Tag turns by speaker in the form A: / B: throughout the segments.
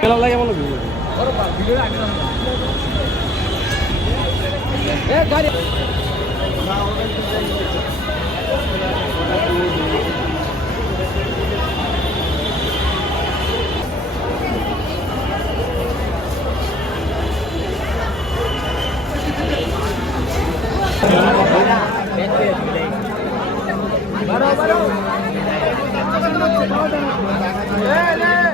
A: কেলা লাগে বলো
B: Baro, baro. Hey, hey.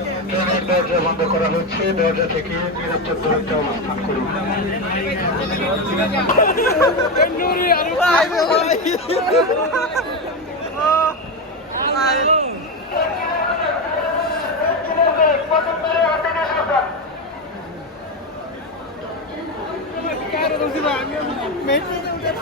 B: দরজা বন্ধ করা হচ্ছে। দরজা থেকে নিরাপদ দূরত্বে অবস্থান করুন।
C: ফেল হয়ে গেছে